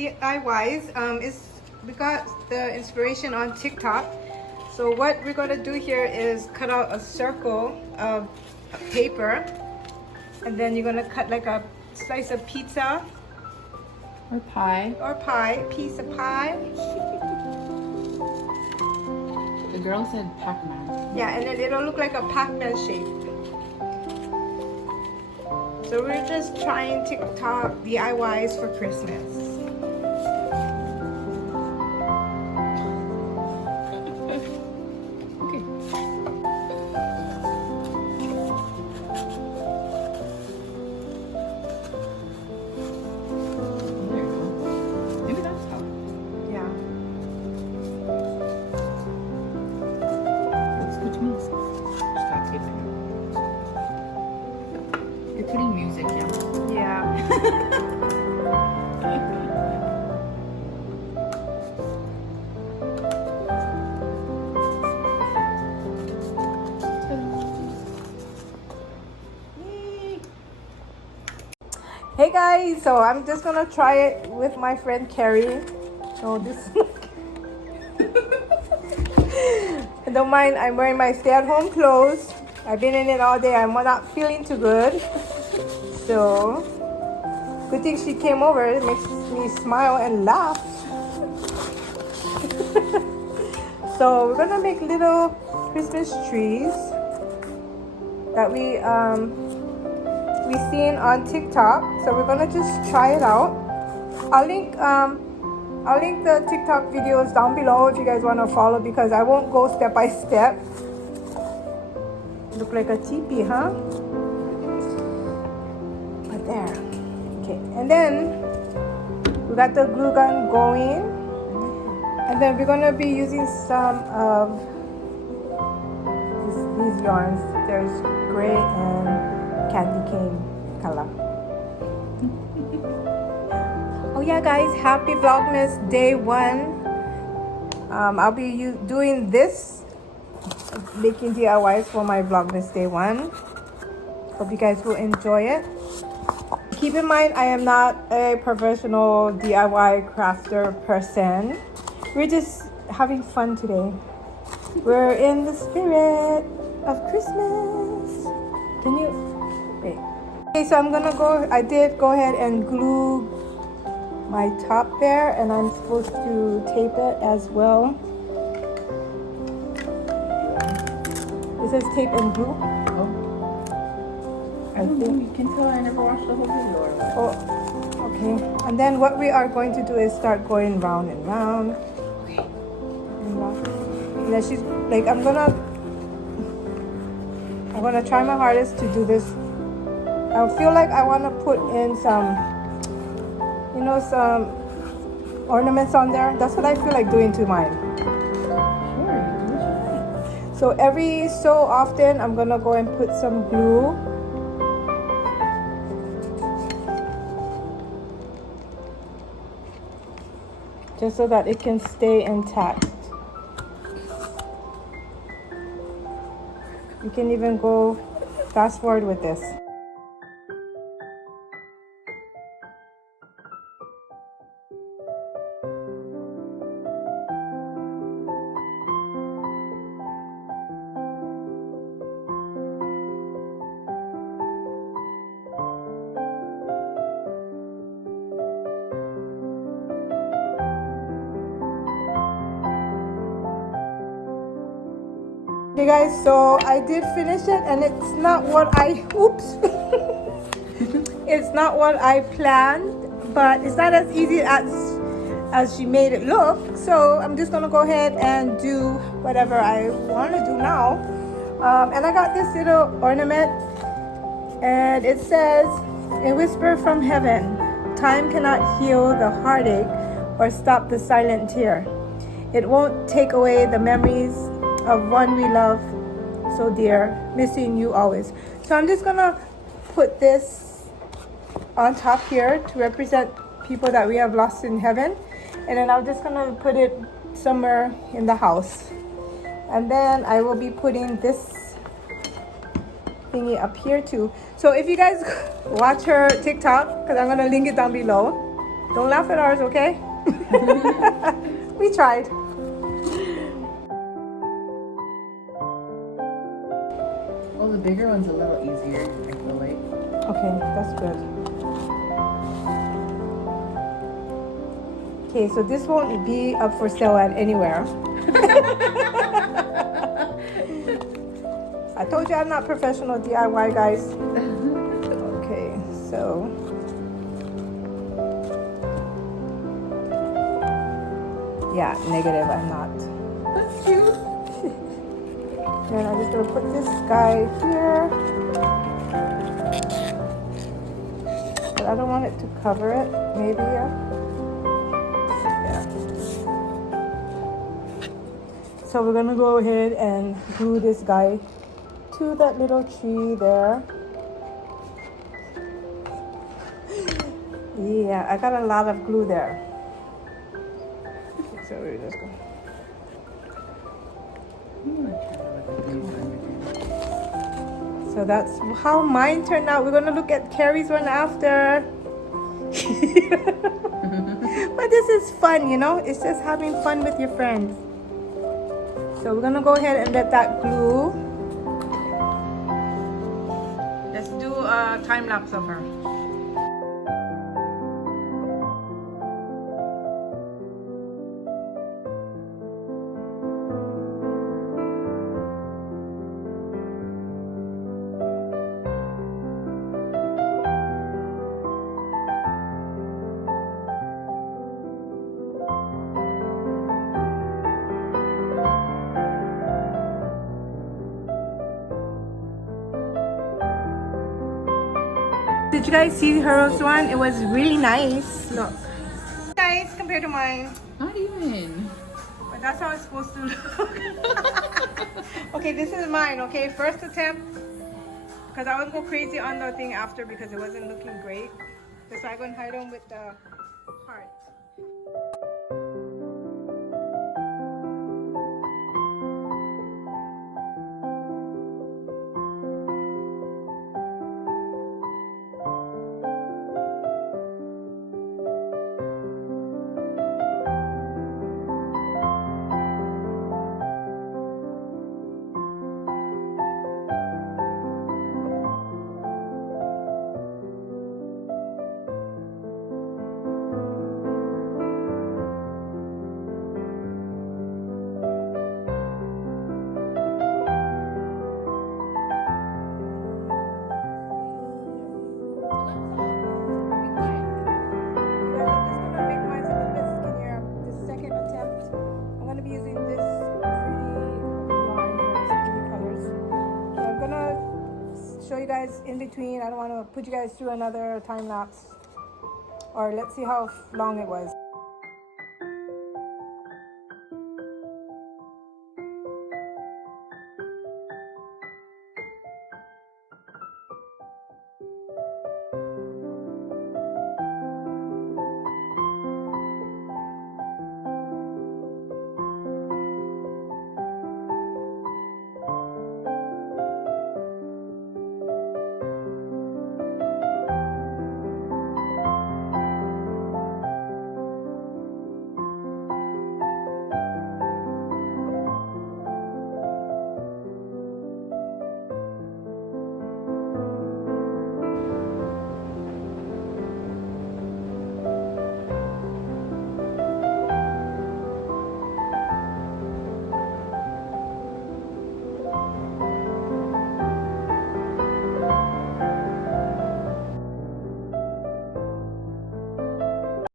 DIYs is we got the inspiration on TikTok. So what we're gonna do here is cut out a circle of paper, and then you're gonna cut like a slice of pizza Or pie. piece of pie. The girl said Pac-Man. Yeah, and then it'll look like a Pac-Man shape. So we're just trying TikTok DIYs for Christmas. Okay. There you go. Maybe that's how. Yeah. Looks good to me. Stop taping. You're putting music, yeah? Yeah. Hey guys, so I'm just gonna try it with my friend Carrie. So this don't mind, I'm wearing my stay-at-home clothes. I've been in it all day. I'm not feeling too good. So good thing she came over. It makes me smile and laugh. So we're gonna make little Christmas trees that we seen on TikTok. So we're gonna just try it out. I'll link the TikTok videos down below if you guys want to follow, because I won't go step by step. Look like a teepee, huh? Right there. Okay, and then we got the glue gun going, and then we're gonna be using some of these yarns. There's gray and candy cane color. Oh yeah guys, happy Vlogmas day 1. I'll be doing this, making DIYs for my Vlogmas day 1. Hope you guys will enjoy it. Keep in mind, I am not a professional DIY crafter person. We're just having fun today. We're in the spirit of Christmas. Can you wait? Okay, so I did go ahead and glue my top there, and I'm supposed to tape it as well. This is tape and glue. Oh. I think you can tell I never watched the whole video. Oh, okay. And then what we are going to do is start going round and round. Okay. And round. And then she's like, I'm gonna try my hardest to do this. I feel like I want to put in some, some ornaments on there. That's what I feel like doing to mine. Sure. So every so often, I'm gonna go and put some glue. Just so that it can stay intact. You can even go fast forward with this. Okay guys, so I did finish it, and it's not what I it's not what I planned, but it's not as easy as she made it look. So I'm just gonna go ahead and do whatever I want to do now. And I got this little ornament, and it says, "A whisper from heaven, time cannot heal the heartache or stop the silent tear. It won't take away the memories of one we love so dear, missing you always." So I'm just gonna put this on top here to represent people that we have lost in heaven, and then I'm just gonna put it somewhere in the house, and then I will be putting this thingy up here too. So if you guys watch her TikTok, because I'm gonna link it down below, Don't laugh at ours, okay? We tried. Oh, the bigger one's a little easier, I feel like. Okay, that's good. Okay, so this won't be up for sale at anywhere. I told you I'm not professional DIY, guys. Okay, so yeah, negative, I'm not. That's cute. And I'm just gonna put this guy here. But I don't want it to cover it. Maybe, yeah. So we're gonna go ahead and glue this guy to that little tree there. Yeah, I got a lot of glue there. So we're just gonna. So that's how mine turned out. We're gonna look at Carrie's one after. But this is fun, you know? It's just having fun with your friends. So we're gonna go ahead and let that glue. Let's do a time lapse of her. Did you guys see Hero's one? It was really nice. Look. Nice compared to mine. Not even. But that's how it's supposed to look. Okay, this is mine, okay? First attempt. Because I wouldn't go crazy on the thing after because it wasn't looking great. So I'm going to hide them with the heart. Show you guys in between. I don't want to put you guys through another time lapse, or let's see how long it was.